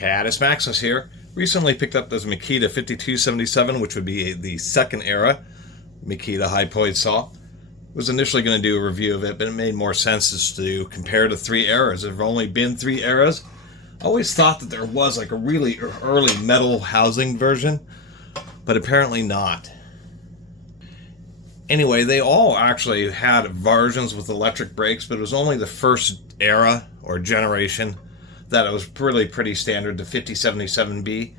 Catus, Maximus here. Recently picked up this Makita 5277, which would be the second era Makita Hypoid saw. Was initially going to do a review of it, but it made more sense to compare to three eras. There have only been three eras. I always thought that there was like a really early metal housing version, but apparently not. Anyway, they all actually had versions with electric brakes, but it was only the first era or generation that it was really pretty standard, the 5077B.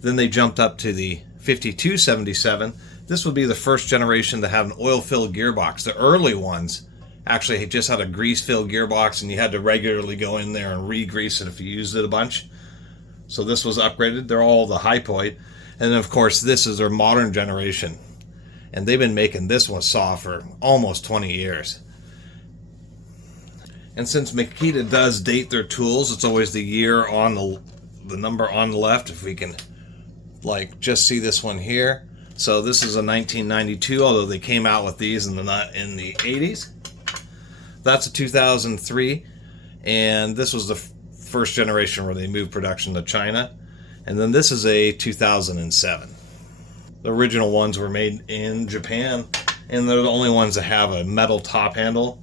Then they jumped up to the 5277. This would be the first generation that had an oil-filled gearbox. The early ones actually just had a grease-filled gearbox, and you had to regularly go in there and re-grease it if you used it a bunch. So this was upgraded. They're all the Hypoid. And then, of course, this is their modern generation. And they've been making this one saw for almost 20 years. And since Makita does date their tools, it's always the year on the number on the left. If we can like just see this one here. So this is a 1992, although they came out with these in the 80s. That's a 2003, and this was the first generation where they moved production to China. And then this is a 2007. The original ones were made in Japan, and they're the only ones that have a metal top handle.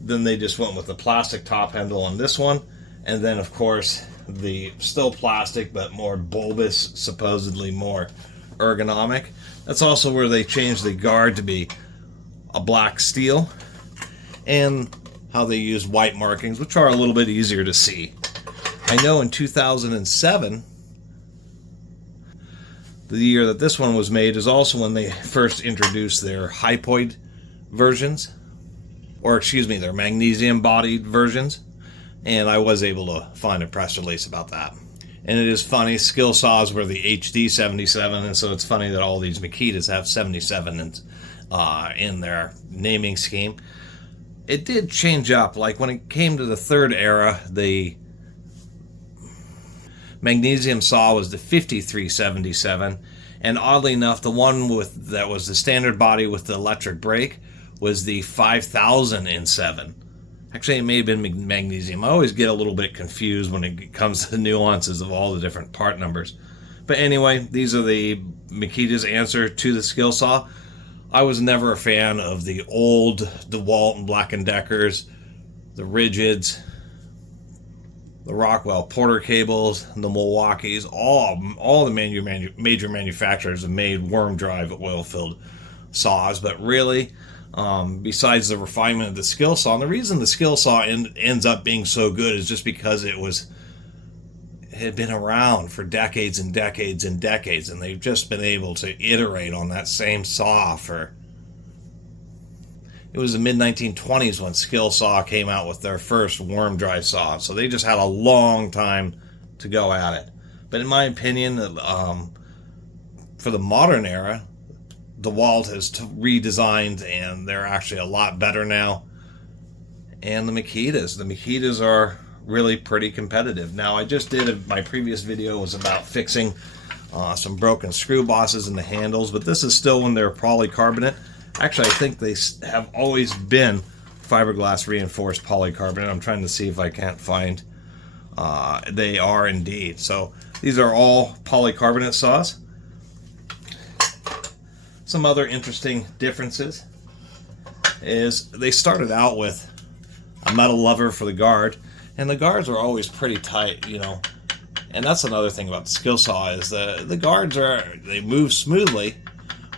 Then they just went with the plastic top handle on this one, and then of course the still plastic but more bulbous, supposedly more ergonomic. That's also where they changed the guard to be a black steel, and how they use white markings, which are a little bit easier to see. I know in 2007, the year that this one was made, is also when they first introduced their Hypoid versions, or excuse me, their magnesium bodied versions, and I was able to find a press release about that. And it is funny, skill saws were the HD 77, and so it's funny that all these Makitas have 77 in their naming scheme. It did change up, like when it came to the third era, the magnesium saw was the 5377, and oddly enough, the one that was the standard body with the electric brake was the 5007. Actually, it may have been magnesium. I always get a little bit confused when it comes to the nuances of all the different part numbers. But anyway, these are the Makita's answer to the skill saw. I was never a fan of the old DeWalt and Black & Deckers, the Rigids, the Rockwell Porter cables, the Milwaukees. All the major manufacturers have made worm drive oil-filled saws, but really, besides the refinement of the skill saw, and the reason the skill saw ends up being so good is just because it had been around for decades and decades and decades, and they've just been able to iterate on that same saw for... It was the mid-1920s when skill saw came out with their first worm drive saw, so they just had a long time to go at it. But in my opinion, for the modern era, DeWalt has redesigned, and they're actually a lot better now. And the Makitas are really pretty competitive. Now, I just did my previous video was about fixing some broken screw bosses in the handles, but this is still when they're polycarbonate. Actually, I think they have always been fiberglass reinforced polycarbonate. I'm trying to see if I can't find. They are indeed. So these are all polycarbonate saws. Some other interesting differences is they started out with a metal lever for the guard, and the guards are always pretty tight, you know. And that's another thing about the skill saw is the guards they move smoothly,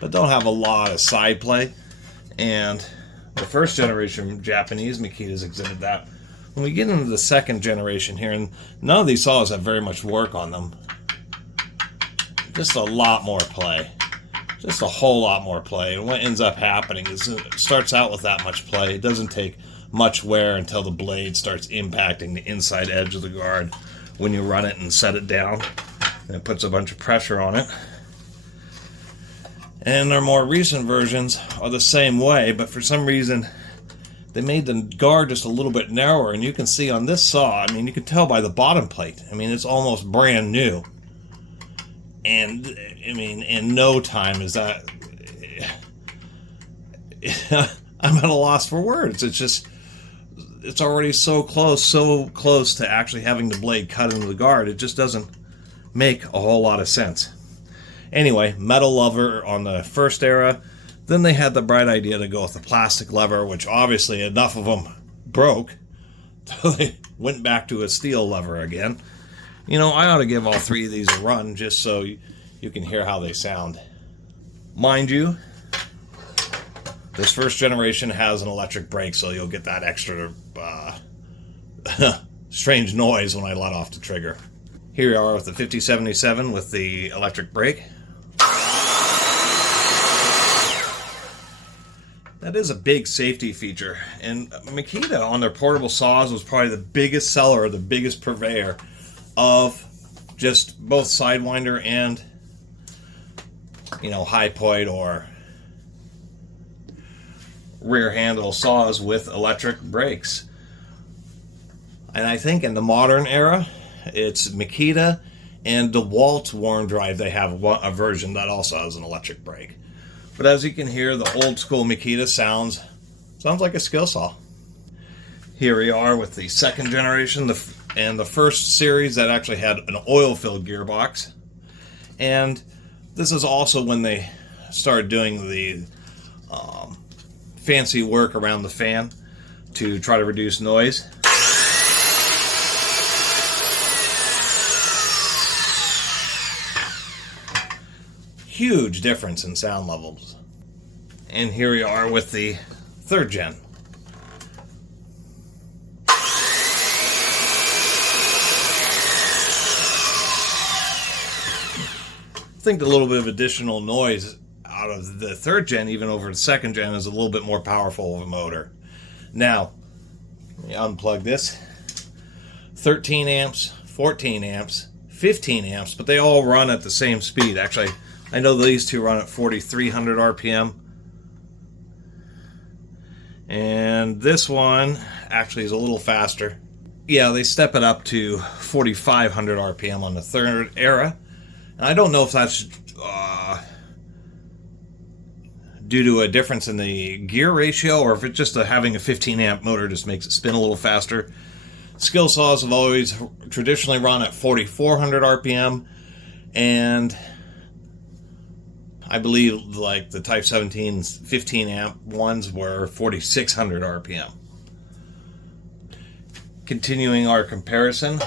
but don't have a lot of side play. And the first generation Japanese Makitas exhibit that. When we get into the second generation here, and none of these saws have very much work on them, just a lot more play. Just a whole lot more play. And what ends up happening is it starts out with that much play. It doesn't take much wear until the blade starts impacting the inside edge of the guard when you run it and set it down. And it puts a bunch of pressure on it. And their more recent versions are the same way, but for some reason they made the guard just a little bit narrower. And you can see on this saw, I mean, you can tell by the bottom plate. I mean, it's almost brand new. And, I mean, in no time is that... I'm at a loss for words. It's just... it's already so close to actually having the blade cut into the guard. It just doesn't make a whole lot of sense. Anyway, metal lever on the first era. Then they had the bright idea to go with the plastic lever, which obviously enough of them broke, so they went back to a steel lever again. You know, I ought to give all three of these a run just so you can hear how they sound. Mind you, this first generation has an electric brake, so you'll get that extra strange noise when I let off the trigger. Here we are with the 5077 with the electric brake. That is a big safety feature, and Makita on their portable saws was probably the biggest seller, the biggest purveyor of just both Sidewinder and, you know, Hypoid or rear handle saws with electric brakes. And I think in the modern era, it's Makita and DeWalt's Warm Drive. They have a version that also has an electric brake. But as you can hear, the old school Makita sounds like a skill saw. Here we are with the second generation and the first series that actually had an oil-filled gearbox. And this is also when they started doing the fancy work around the fan to try to reduce noise. Huge difference in sound levels. And here we are with the third gen. I think a little bit of additional noise out of the third gen, even over the second gen, is a little bit more powerful of a motor. Now, let me unplug this. 13 amps, 14 amps, 15 amps, but they all run at the same speed. Actually, I know these two run at 4,300 RPM. And this one actually is a little faster. Yeah, they step it up to 4,500 RPM on the third era. And I don't know if that's due to a difference in the gear ratio or if it's just having a 15 amp motor just makes it spin a little faster. Skill saws have always traditionally run at 4,400 RPM, and I believe like the Type 17's 15 amp ones were 4,600 RPM. Continuing our comparison,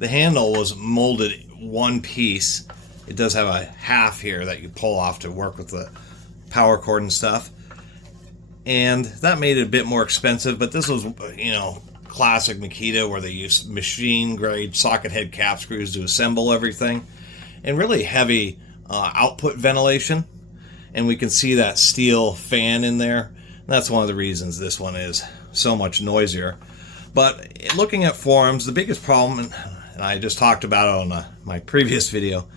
the handle was molded one piece. It does have a half here that you pull off to work with the power cord and stuff. And that made it a bit more expensive, but this was, you know, classic Makita where they use machine grade socket head cap screws to assemble everything. And really heavy output ventilation, and we can see that steel fan in there. And that's one of the reasons this one is so much noisier. But looking at forums, the biggest problem, and I just talked about it on my previous video,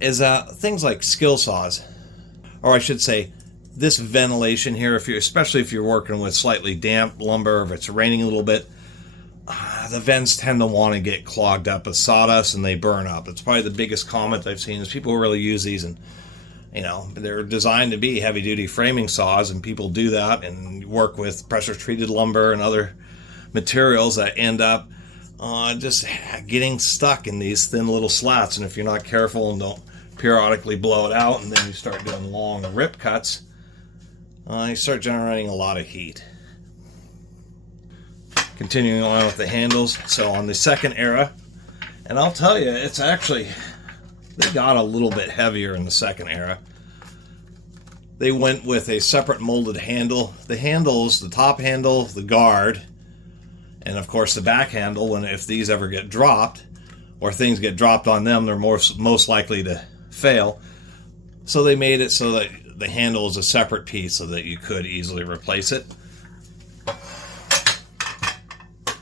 is things like skill saws, or I should say this ventilation here, especially if you're working with slightly damp lumber, if it's raining a little bit, the vents tend to want to get clogged up with sawdust and they burn up. It's probably the biggest comment I've seen is people really use these, and you know, they're designed to be heavy duty framing saws, and people do that and work with pressure treated lumber and other materials that end up just getting stuck in these thin little slats. And if you're not careful and don't periodically blow it out, and then you start doing long rip cuts, you start generating a lot of heat. Continuing on with the handles, so on the second era, and I'll tell you, it's actually, they got a little bit heavier in the second era. They went with a separate molded handle. The handles, the top handle, the guard, and of course the back handle, if these ever get dropped, or things get dropped on them, they're most likely to fail. So they made it so that the handle is a separate piece so that you could easily replace it.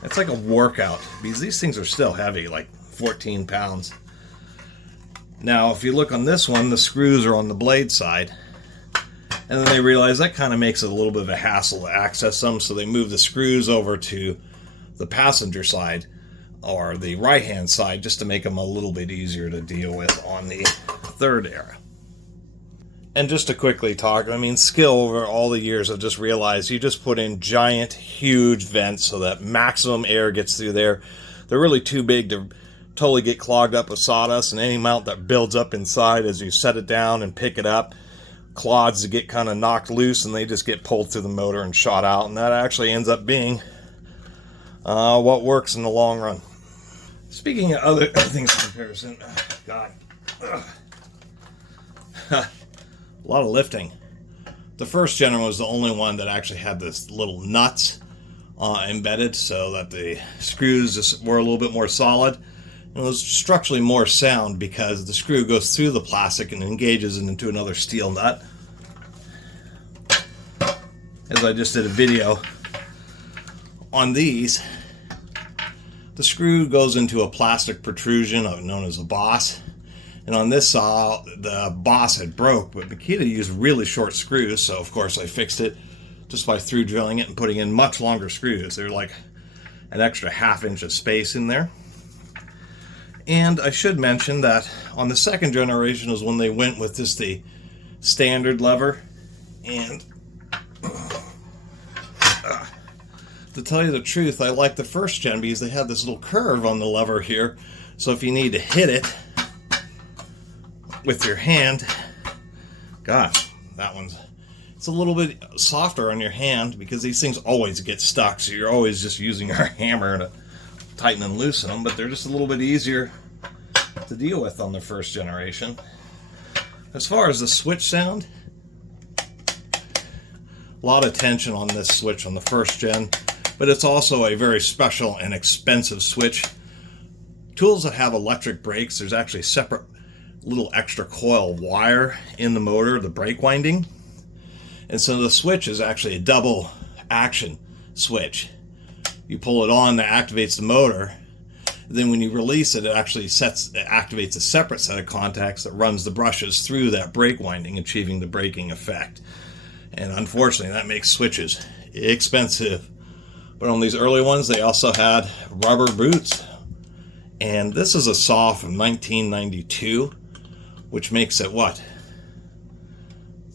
It's like a workout, because these things are still heavy, like 14 pounds. Now, if you look on this one, the screws are on the blade side. And then they realize that kind of makes it a little bit of a hassle to access them, so they move the screws over to the passenger side, or the right-hand side, just to make them a little bit easier to deal with on the third era. And just to quickly talk, I mean, skill over all the years, I've just realized you just put in giant, huge vents so that maximum air gets through there. They're really too big to totally get clogged up with sawdust, and any amount that builds up inside as you set it down and pick it up, clods to get kind of knocked loose, and they just get pulled through the motor and shot out, and that actually ends up being what works in the long run. Speaking of other things in comparison, God, a lot of lifting. The first gen was the only one that actually had this little nuts embedded so that the screws just were a little bit more solid. And it was structurally more sound because the screw goes through the plastic and engages into another steel nut. As I just did a video on these, the screw goes into a plastic protrusion known as a boss. And on this saw, the boss had broke, but Makita used really short screws, so of course I fixed it just by through drilling it and putting in much longer screws. They're like an extra ½ inch of space in there. And I should mention that on the second generation is when they went with just the standard lever. And to tell you the truth, I like the first gen because they had this little curve on the lever here. So if you need to hit it with your hand, gosh, that one's, it's a little bit softer on your hand because these things always get stuck, so you're always just using our hammer to tighten and loosen them, but they're just a little bit easier to deal with on the first generation. As far as the switch sound, a lot of tension on this switch on the first gen, but it's also a very special and expensive switch. Tools that have electric brakes, there's actually separate little extra coil wire in the motor, the brake winding. And so the switch is actually a double action switch. You pull it on, that activates the motor. Then when you release it, it actually activates a separate set of contacts that runs the brushes through that brake winding, achieving the braking effect. And unfortunately, that makes switches expensive. But on these early ones, they also had rubber boots. And this is a saw from 1992. Which makes it, what,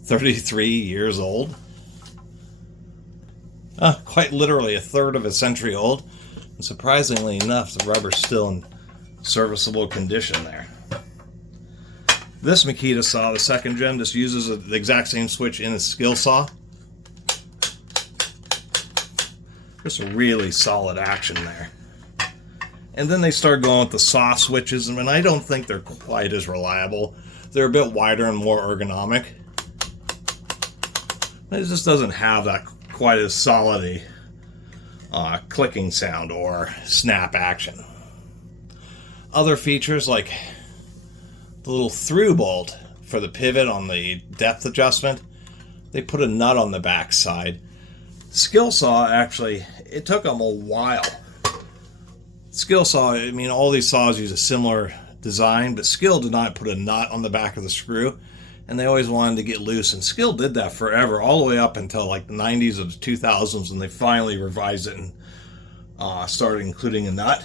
33 years old? Quite literally a third of a century old. And surprisingly enough, the rubber's still in serviceable condition there. This Makita saw, the second gen, just uses the exact same switch in a skill saw. Just a really solid action there. And then they start going with the soft switches, and I don't think they're quite as reliable. They're a bit wider and more ergonomic. It just doesn't have that quite as solid a clicking sound or snap action. Other features like the little through bolt for the pivot on the depth adjustment, they put a nut on the back side. Skill saw, actually, it took them a while. Skill saw, I mean, all these saws use a similar design, but Skill did not put a nut on the back of the screw, and they always wanted to get loose, and Skill did that forever, all the way up until like the 90s or the 2000s, and they finally revised it and started including a nut.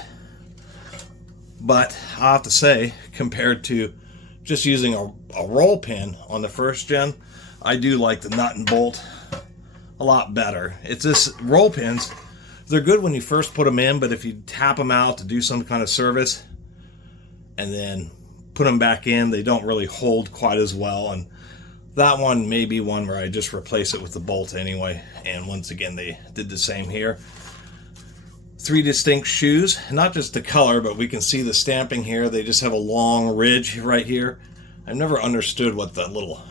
But I have to say, compared to just using a roll pin on the first gen, I do like the nut and bolt a lot better. It's just roll pins. They're good when you first put them in, but if you tap them out to do some kind of service and then put them back in, they don't really hold quite as well. And that one may be one where I just replace it with the bolt anyway. And once again, they did the same here. 3 distinct shoes, not just the color, but we can see the stamping here. They just have a long ridge right here. I've never understood what that little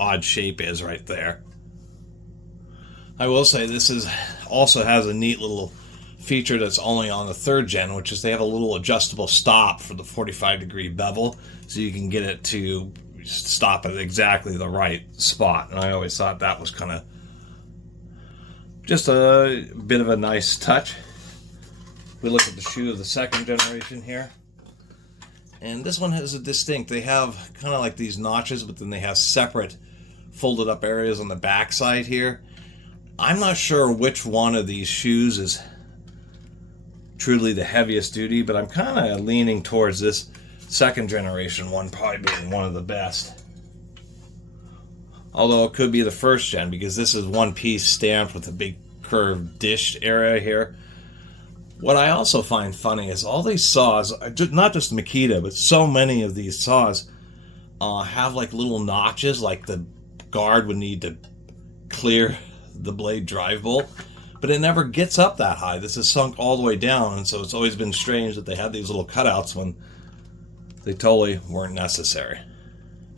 odd shape is right there. I will say this also has a neat little feature that's only on the third gen, which is they have a little adjustable stop for the 45-degree bevel, so you can get it to stop at exactly the right spot. And I always thought that was kind of just a bit of a nice touch. We look at the shoe of the second generation here, and this one has a distinct, they have kind of like these notches, but then they have separate folded up areas on the back side here. I'm not sure which one of these shoes is truly the heaviest duty, but I'm kind of leaning towards this second generation one probably being one of the best. Although it could be the first gen, because this is one piece stamped with a big curved dish area here. What I also find funny is all these saws, not just Makita, but so many of these saws have like little notches, like the guard would need to clear the blade drive bolt, but it never gets up that high. This is sunk all the way down, and so it's always been strange that they had these little cutouts when they totally weren't necessary.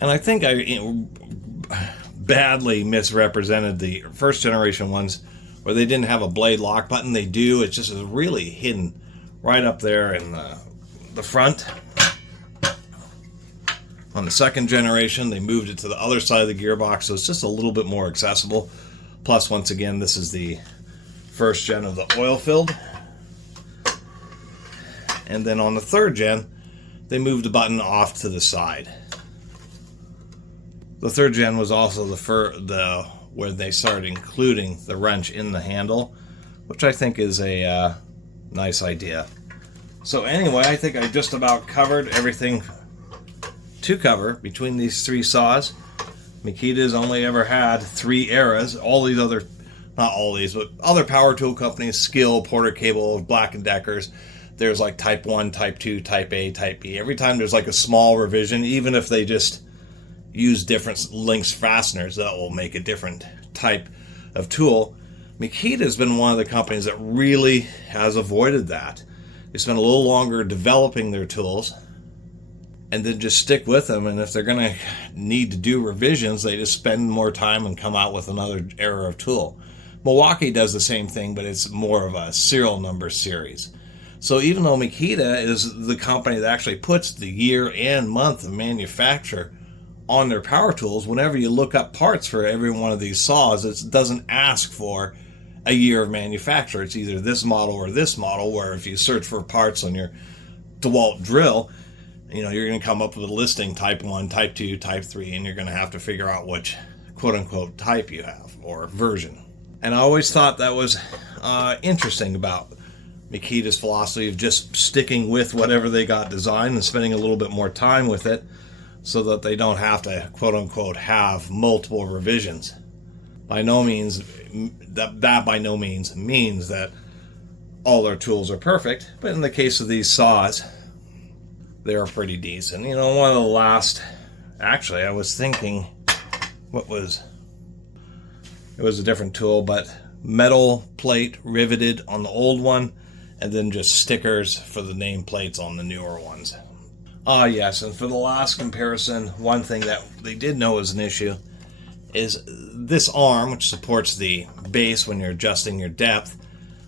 And I think I badly misrepresented the first generation ones where they didn't have a blade lock button. They do. It's just really hidden right up there in the front. On the second generation, they moved it to the other side of the gearbox, so it's just a little bit more accessible. Plus, once again, this is the first gen of the oil-filled. And then on the third gen, they moved the button off to the side. The third gen was also where they started including the wrench in the handle, which I think is a nice idea. So anyway, I think I just about covered everything to cover between these three saws. Makita's only ever had 3 eras. All these other, not all these, but other power tool companies, Skill, Porter Cable, Black & Deckers, there's like Type 1, Type 2, Type A, Type B. Every time there's like a small revision, even if they just use different lengths fasteners, that will make a different type of tool. Makita's been one of the companies that really has avoided that. They spend a little longer developing their tools and then just stick with them, and if they're going to need to do revisions, they just spend more time and come out with another era of tool. Milwaukee does the same thing, but it's more of a serial number series. So even though Makita is the company that actually puts the year and month of manufacture on their power tools, whenever you look up parts for every one of these saws, it doesn't ask for a year of manufacture. It's either this model or this model, where if you search for parts on your DeWalt drill, you're going to come up with a listing Type 1, Type 2, Type 3, and you're going to have to figure out which quote-unquote type you have, or version. And I always thought that was interesting about Makita's philosophy of just sticking with whatever they got designed and spending a little bit more time with it so that they don't have to quote-unquote have multiple revisions. By no means, that by no means means that all their tools are perfect, but in the case of these saws, they're pretty decent. One of the last, actually, I was thinking, it was a different tool, but metal plate riveted on the old one, and then just stickers for the name plates on the newer ones. Yes, and for the last comparison, one thing that they did know was an issue is this arm, which supports the base when you're adjusting your depth.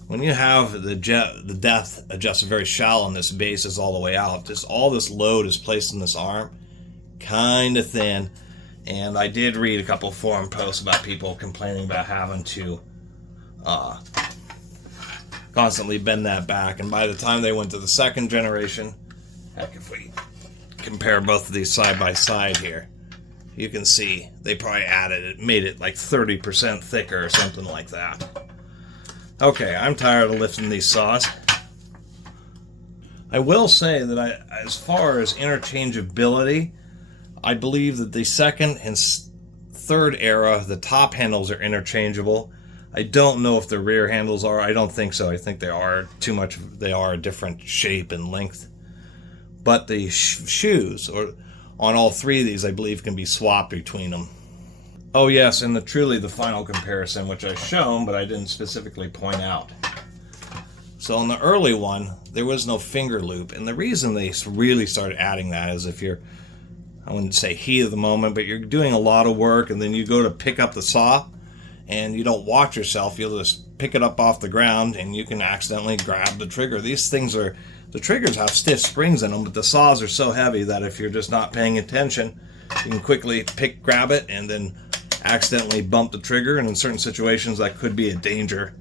When you have the depth adjusted very shallow and this base is all the way out, just all this load is placed in this arm, kind of thin. And I did read a couple forum posts about people complaining about having to constantly bend that back. And by the time they went to the second generation, heck, if we compare both of these side by side here, you can see they probably made it like 30% thicker or something like that. Okay, I'm tired of lifting these saws. I will say that as far as interchangeability, I believe that the second and third era, the top handles are interchangeable. I don't know if the rear handles are. I don't think so. I think they are they are a different shape and length. But the shoes, or on all three of these, I believe can be swapped between them. Oh yes, and truly the final comparison, which I've shown, but I didn't specifically point out. So on the early one, there was no finger loop, and the reason they really started adding that is if you're, I wouldn't say heat of the moment, but you're doing a lot of work, and then you go to pick up the saw, and you don't watch yourself, you'll just pick it up off the ground, and you can accidentally grab the trigger. These things the triggers have stiff springs in them, but the saws are so heavy that if you're just not paying attention, you can quickly grab it, and then accidentally bump the trigger, and in certain situations that could be a danger.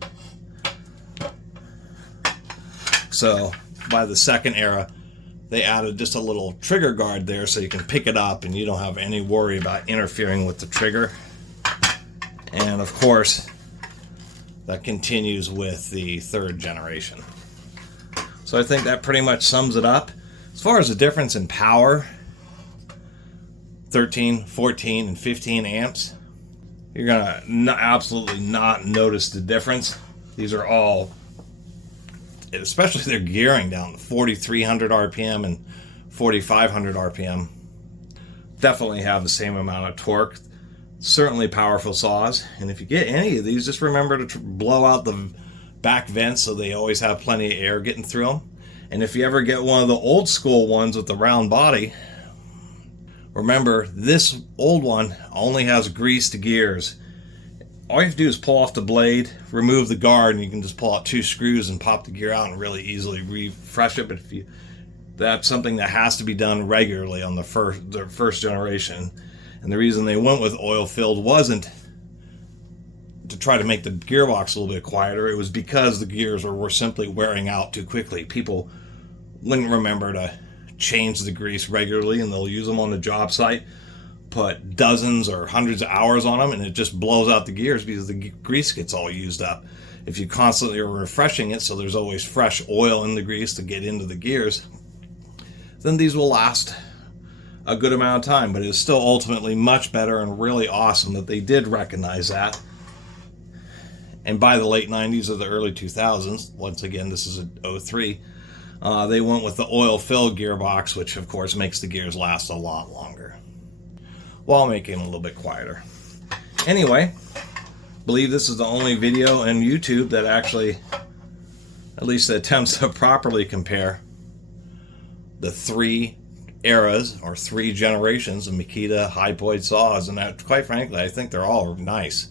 So by the second era, they added just a little trigger guard there so you can pick it up and you don't have any worry about interfering with the trigger. And of course, that continues with the third generation. So I think that pretty much sums it up. As far as the difference in power, 13, 14, and 15 amps, you're gonna absolutely not notice the difference. These are all, especially their gearing down to 4,300 RPM and 4,500 RPM, definitely have the same amount of torque. Certainly powerful saws. And if you get any of these, just remember to blow out the back vents so they always have plenty of air getting through them. And if you ever get one of the old school ones with the round body, remember this old one only has greased gears. All you have to do is pull off the blade, remove the guard, and you can just pull out 2 screws and pop the gear out and really easily refresh it. But that's something that has to be done regularly on the first generation. And the reason they went with oil-filled wasn't to try to make the gearbox a little bit quieter. It was because the gears were simply wearing out too quickly. People wouldn't remember to change the grease regularly, and they'll use them on the job site, put dozens or hundreds of hours on them, and it just blows out the gears because the grease gets all used up. If you constantly are refreshing it so there's always fresh oil in the grease to get into the gears, then these will last a good amount of time. But it is still ultimately much better and really awesome that they did recognize that. And by the late 90s or the early 2000s, once again, this is a 03, they went with the oil-filled gearbox, which of course makes the gears last a lot longer, while making them a little bit quieter. Anyway, I believe this is the only video on YouTube that actually at least attempts to properly compare the 3 eras or 3 generations of Makita Hypoid saws, and that, quite frankly, I think they're all nice.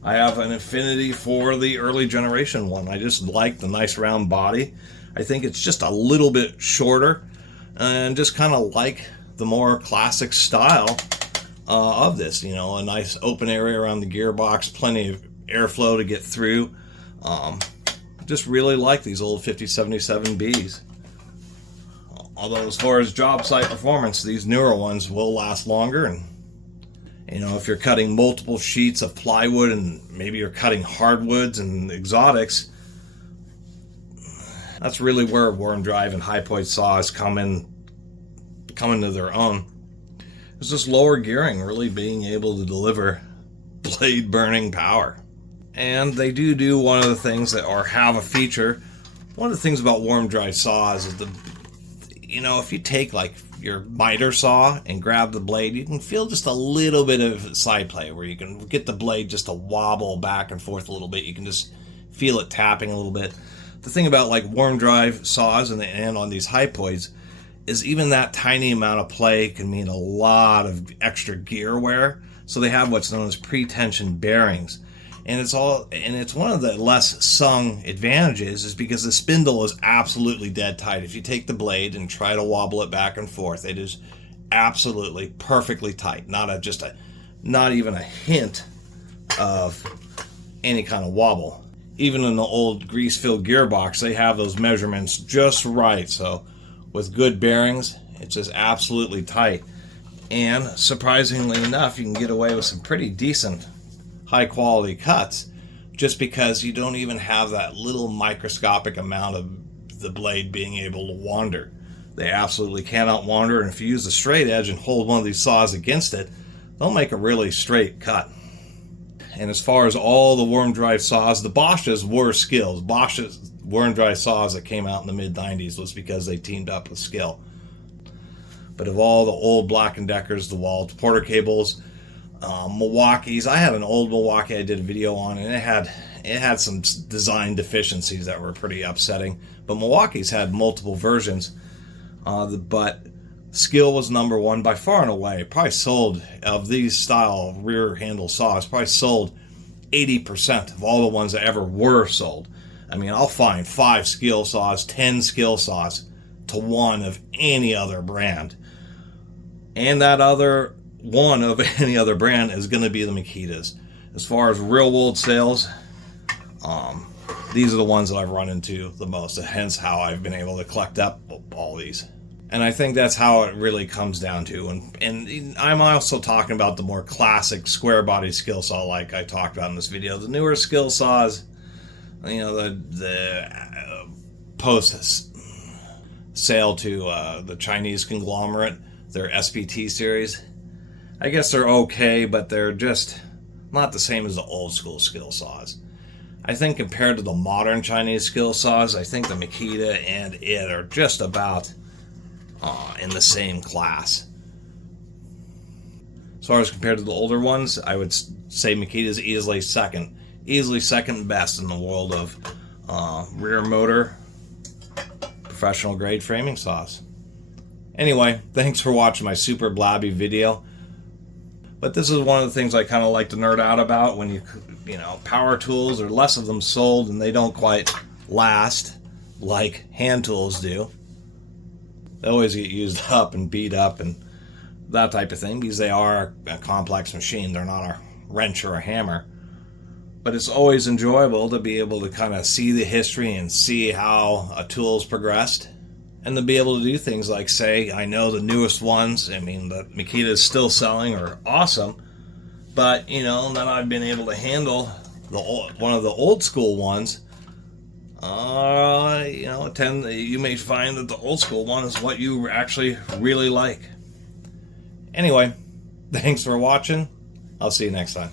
I have an affinity for the early generation one. I just like the nice round body. I think it's just a little bit shorter, and just kind of like the more classic style of this. You know, a nice open area around the gearbox, plenty of airflow to get through. Just really like these old 5077Bs. Although as far as job site performance, these newer ones will last longer. And you know, if you're cutting multiple sheets of plywood and maybe you're cutting hardwoods and exotics, that's really where worm drive and Hypoid saws come into their own. It's just lower gearing really being able to deliver blade burning power. And they do one of the things that, or have a feature. One of the things about worm drive saws is you know, if you take like your miter saw and grab the blade, you can feel just a little bit of side play where you can get the blade just to wobble back and forth a little bit. You can just feel it tapping a little bit. The thing about like worm drive saws and on these Hypoids is even that tiny amount of play can mean a lot of extra gear wear. So they have what's known as pre-tension bearings. And it's one of the less sung advantages is because the spindle is absolutely dead tight. If you take the blade and try to wobble it back and forth, it is absolutely perfectly tight. Not even a hint of any kind of wobble. Even in the old grease-filled gearbox, they have those measurements just right. So with good bearings, it's just absolutely tight. And surprisingly enough, you can get away with some pretty decent high quality cuts just because you don't even have that little microscopic amount of the blade being able to wander. They absolutely cannot wander, and if you use the straight edge and hold one of these saws against it, they'll make a really straight cut. And as far as all the worm drive saws, the Bosch's were skills. Bosch's worm drive saws that came out in the mid-90s was because they teamed up with skill. But of all the old Black & Deckers, the Wald Porter cables, Milwaukee's, I had an old Milwaukee I did a video on, and it had some design deficiencies that were pretty upsetting. But Milwaukee's had multiple versions, but skill was number one by far and away. Probably sold, of these style rear handle saws, probably sold 80% of all the ones that ever were sold. I mean, I'll find 5 skill saws, 10 skill saws to 1 of any other brand. And that other one of any other brand is going to be the Makitas. As far as real world sales, these are the ones that I've run into the most, hence how I've been able to collect up all these. And I think that's how it really comes down to. And I'm also talking about the more classic square body skill saw like I talked about in this video. The newer skill saws, you know, the post sale to the Chinese conglomerate, their SPT series, I guess they're okay, but they're not the same as the old school skill saws. I think compared to the modern Chinese skill saws, I think the Makita and it are just about in the same class. As far as compared to the older ones, I would say Makita is easily second best in the world of rear motor professional grade framing saws. Anyway, thanks for watching my super blabby video. But this is one of the things I kind of like to nerd out about. When you know, power tools, or less of them sold, and they don't quite last like hand tools do. They always get used up and beat up and that type of thing, because they are a complex machine. They're not a wrench or a hammer. But it's always enjoyable to be able to kind of see the history and see how a tool's progressed. And to be able to do things like, say, I know the newest ones, I mean, the Makita is still selling, are awesome. But, you know, then I've been able to handle one of the old school ones. You know, you may find that the old school one is what you actually really like. Anyway, thanks for watching. I'll see you next time.